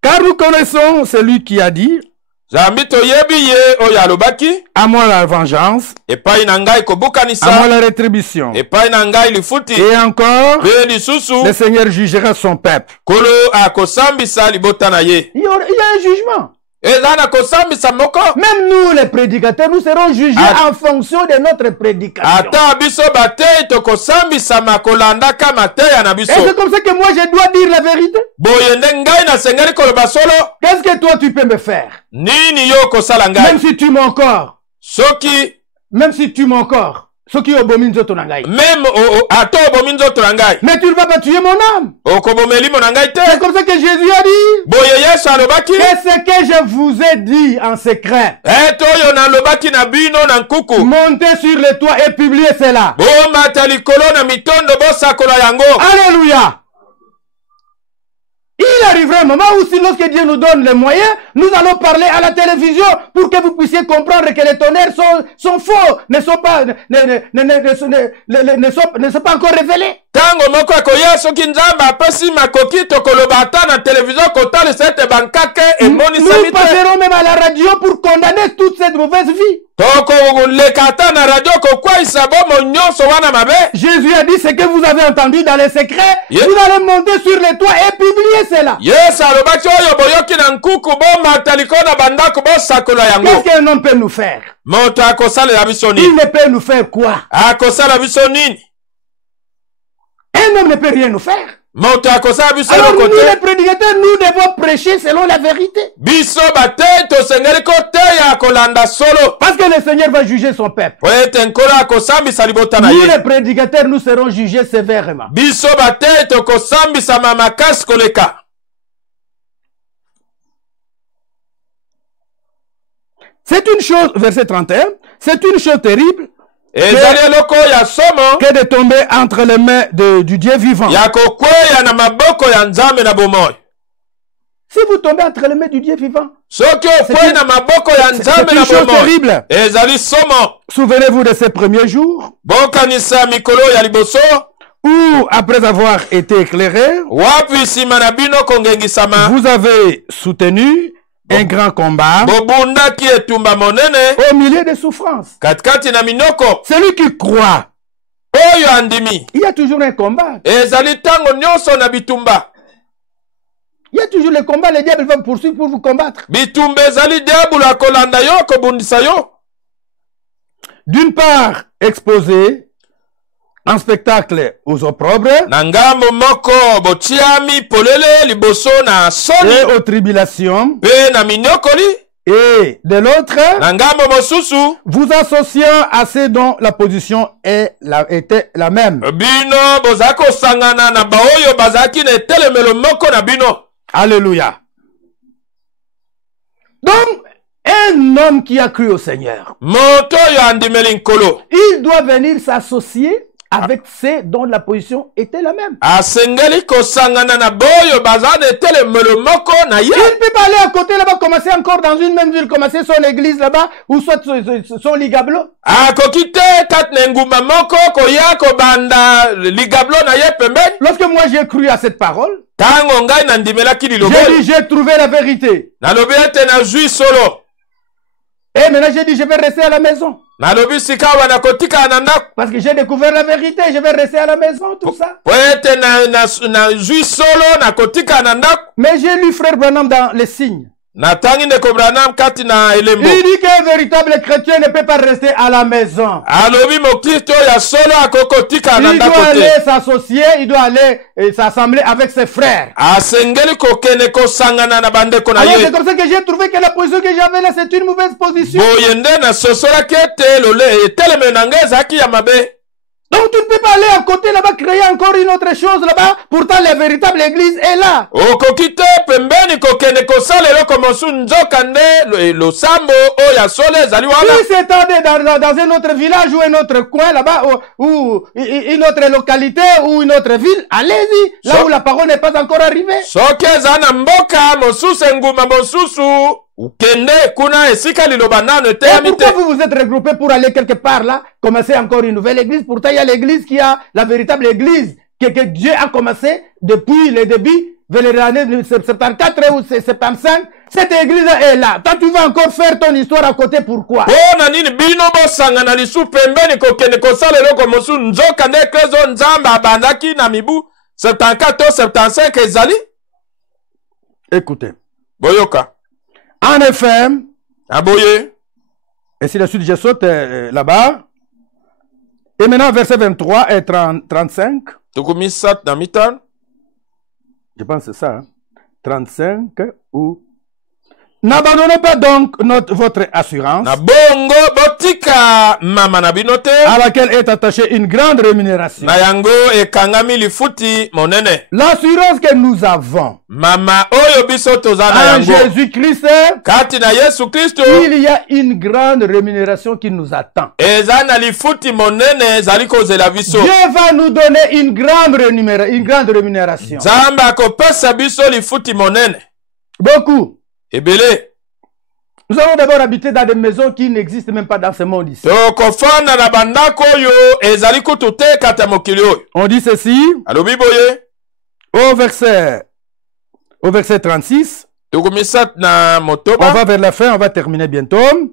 Car nous connaissons celui qui a dit: à moi la vengeance, à moi la rétribution. Et encore, le Seigneur jugera son peuple. Il y a un jugement. Même nous les prédicateurs, nous serons jugés en fonction de notre prédication. Et c'est comme ça que moi je dois dire la vérité. Qu'est-ce que toi tu peux me faire? Même si tu m'as encore. Même si tu m'as encore. Même mais tu ne vas pas tuer mon âme. C'est comme ça que Jésus a dit. Qu'est-ce que je vous ai dit en secret? Montez sur le toit et publiez cela. Alléluia. Il arrivera un moment où si lorsque Dieu nous donne les moyens, nous allons parler à la télévision pour que vous puissiez comprendre que les tonnerres sont faux, ne sont pas encore révélés. Nous passerons même à la radio pour condamner toute cette mauvaise vie. Jésus a dit ce que vous avez entendu dans les secrets, vous allez monter sur les toits et publier cela. Qu'est-ce qu'un homme peut nous faire? Il ne peut nous faire quoi? Un homme ne peut rien nous faire. Alors nous les prédicateurs, nous devons prêcher selon la vérité. Parce que le Seigneur va juger son peuple. Nous les prédicateurs, nous serons jugés sévèrement. C'est une chose, verset 31, c'est une chose terrible que de tomber entre les mains du Dieu vivant. Si vous tombez entre les mains du Dieu vivant, c'est une chose terrible. Souvenez-vous de ces premiers jours où, après avoir été éclairé, vous avez soutenu un grand combat au milieu des souffrances. Celui qui croit, il y a toujours un combat. Il y a toujours le combat, le diable va vous poursuivre pour vous combattre. D'une part, exposé en spectacle aux opprobres et aux tribulations, et de l'autre, vous associant à ceux dont la position était la même. Alléluia. Donc, un homme qui a cru au Seigneur, il doit venir s'associer avec ceux dont la position était la même. Il ne peut pas aller à côté là-bas, commencer encore dans une même ville, commencer son église là-bas, ou soit son ligablo. Lorsque moi j'ai cru à cette parole, j'ai trouvé la vérité. Et maintenant j'ai dit je vais rester à la maison. Parce que j'ai découvert la vérité, je vais rester à la maison, tout ça. Mais j'ai lu Frère Branham dans Les Signes. Il dit qu'un véritable chrétien ne peut pas rester à la maison. Il doit aller s'associer, il doit aller s'assembler avec ses frères. Alors c'est comme ça que j'ai trouvé que la position que j'avais là, c'est une mauvaise position. Donc tu ne peux pas aller à côté là-bas, créer encore une autre chose là-bas. Pourtant la véritable église est là. Si c'est dans un autre village ou un autre coin là-bas, ou une autre localité ou une autre ville, allez-y, là où la parole n'est pas encore arrivée. Et pourquoi vous vous êtes regroupés pour aller quelque part là, commencer encore une nouvelle église? Pourtant il y a l'église qui a la véritable église que Dieu a commencé depuis le début, vers les années 74 ou 75. Cette église est là. Toi tu vas encore faire ton histoire à côté, pourquoi? Écoutez. En effet, et si la suite je saute là-bas, et maintenant verset 23 et 35, je pense que c'est ça, hein? 35 ou... N'abandonnez pas donc votre assurance, à laquelle est attachée une grande rémunération. L'assurance que nous avons en Jésus-Christ, il y a une grande rémunération qui nous attend. Dieu va nous donner une grande rémunération. Beaucoup. Nous allons d'abord habiter dans des maisons qui n'existent même pas dans ce monde ici. On dit ceci au verset 36. On va vers la fin, on va terminer bientôt.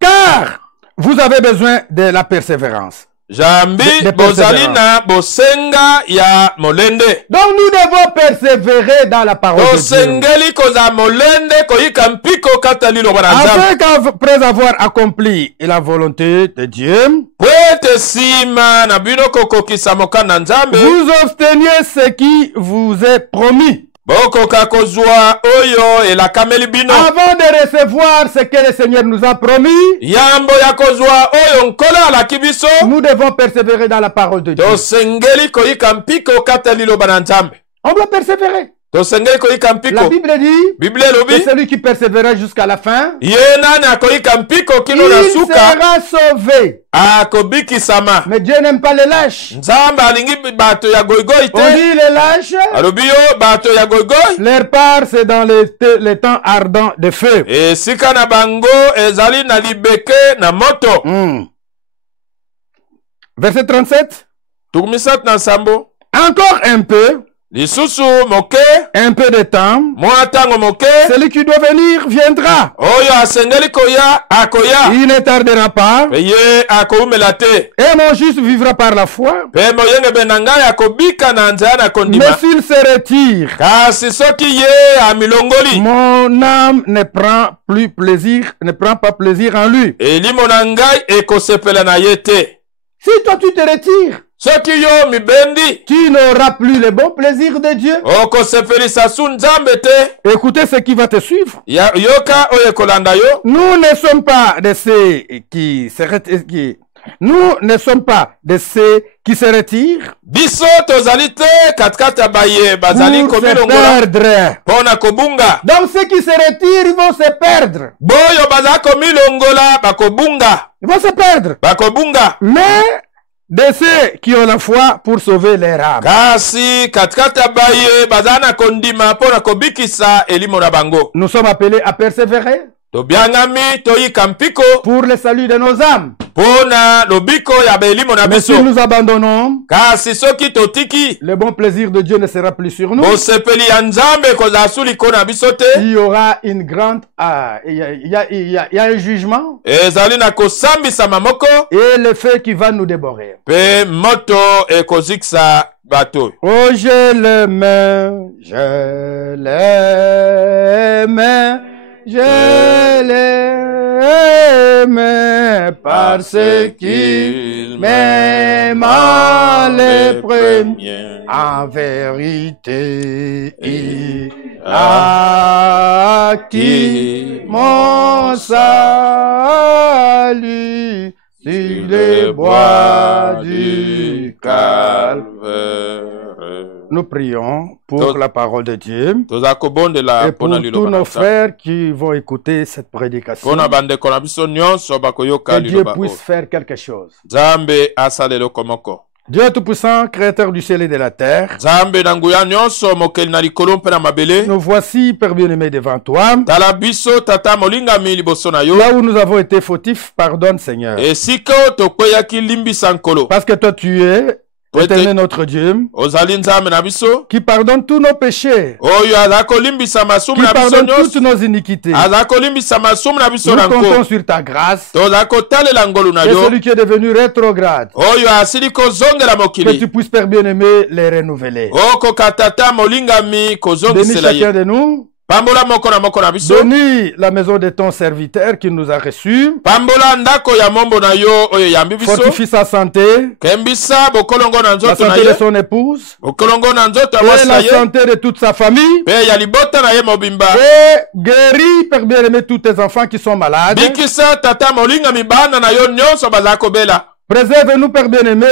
Car vous avez besoin de la persévérance. Donc nous devons persévérer dans la parole de Dieu. Afin qu'après avoir accompli la volonté de Dieu, vous obteniez ce qui vous est promis. Avant de recevoir ce que le Seigneur nous a promis, nous devons persévérer dans la parole de Dieu. On doit persévérer. La Bible dit que celui qui persévérera jusqu'à la fin, il sera sauvé. Mais Dieu n'aime pas les lâches. On dit les lâches, leur part c'est dans les temps ardents de feu. Verset 37. Encore un peu. Un peu de temps, celui qui doit venir viendra. Il ne tardera pas. Et mon juste vivra par la foi. Mais s'il se retire, mon âme ne prend pas plaisir en lui. Si toi tu te retires, tu n'auras plus le bon plaisir de Dieu. Écoutez ce qui va te suivre. Nous ne sommes pas de ceux qui se retirent. Nous ne sommes pas de ceux qui se retirent pour se perdre. Donc ceux qui se retirent, ils vont se perdre. Ils vont se perdre. Mais de ceux qui ont la foi pour sauver leur âme. Nous sommes appelés à persévérer pour le salut de nos âmes. Mais si nous abandonnons, le bon plaisir de Dieu ne sera plus sur nous. Il y aura une grande... il y a un jugement. Et le feu qui va nous dévorer. Oh, je l'aime, je l'aime. Je l'aime parce qu'il m'aima le premier. En vérité, il a acquis mon salut sur les bois du Calvaire. Nous prions pour la parole de Dieu et pour tous nos frères qui vont écouter cette prédication. Que Dieu puisse faire quelque chose. Dieu Tout-Puissant, Créateur du ciel et de la terre, nous voici, Père bien-aimé, devant toi. Là où nous avons été fautifs, pardonne, Seigneur. Parce que toi, tu es Éternel notre Dieu, qui pardonne tous nos péchés, qui pardonne toutes nos iniquités. Nous comptons sur ta grâce. Et celui qui est devenu rétrograde, que tu puisses, Père bien-aimé, les renouveler. Bénis chacun de nous. Pambola moko na moko na biso. Bénis la maison de ton serviteur qui nous a reçus. Pambola ndako ya mombo na yo oyo yambi biso. Fortifie sa santé. Kembisa bokolongo na nzoto na ye. La santé de son épouse. Bokolongo na nzoto ya mwasi na ye. Et la santé de toute sa famille. Pe ya libota na ye mobimba. Et guéris, Père bien-aimé, tous tes enfants qui sont malades. Bikisa tata molinga mibana na yo nyonso bazako bela. Préserve-nous, Père bien-aimé,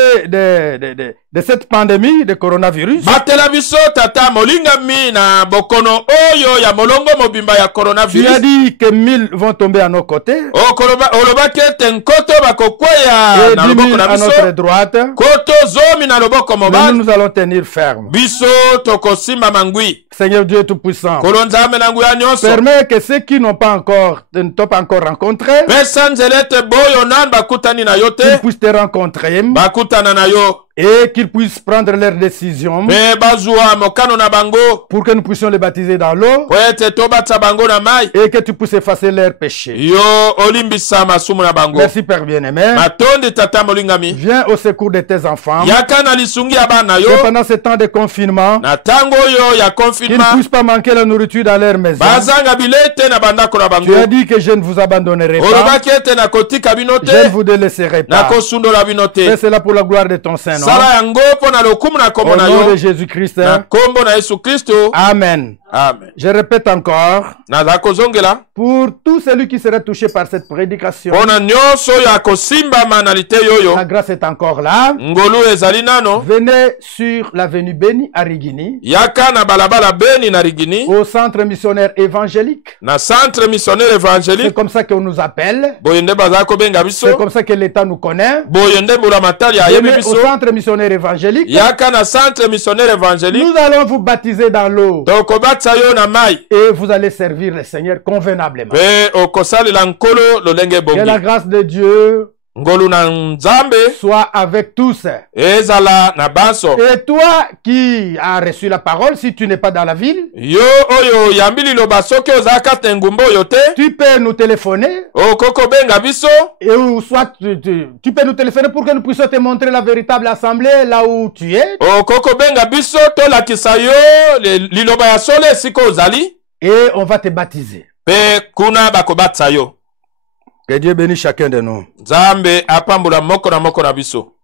de cette pandémie de coronavirus. Batela biso tata molinga mi na bokono oyo ya molongo mobimba ya coronavirus. Tu as dit que 1000 vont tomber à nos côtés. Oloba kete nkoto bakokweya na loboko na biso. À notre droite. Koto zomi na loboko mobali. Nous allons tenir ferme. Biso tokosimba mangui. Seigneur Dieu Tout-Puissant. Kolonzame na nguya nyonso. Permets que ceux qui ne t'ont pas encore rencontré. Pesanzelete boyo nan bakutani na yote. Qu'ils puissent te rencontrer. Bakutana na yo. Et qu'ils puissent prendre leurs décisions pour que nous puissions les baptiser dans l'eau et que tu puisses effacer leurs péchés. Merci Père bien-aimé. Viens au secours de tes enfants. Et pendant ce temps de confinement, qu'ils ne puissent pas manquer la nourriture dans leur maison. Tu as dit que je ne vous abandonnerai pas. Je ne vous délaisserai pas. Fais cela pour la gloire de ton Saint-Nom. Au nom de Jésus-Christ. Amen. Amen. Je répète encore. Pour tout celui qui sera touché par cette prédication. La grâce est encore là. Venez sur l'avenue Beni à Rigini. Au centre missionnaire évangélique. C'est comme ça qu'on nous appelle. C'est comme ça que l'État nous connaît. Venez au centre missionnaire évangélique. Nous allons vous baptiser dans l'eau. Et vous allez servir le Seigneur convenablement. Que la grâce de Dieu soit avec tous. Et toi qui as reçu la parole, si tu n'es pas dans la ville, tu peux nous téléphoner. Et ou soit tu peux nous téléphoner pour que nous puissions te montrer la véritable assemblée là où tu es. Et on va te baptiser. Que Dieu bénisse chacun de nous. Zambe apambula moko na biso.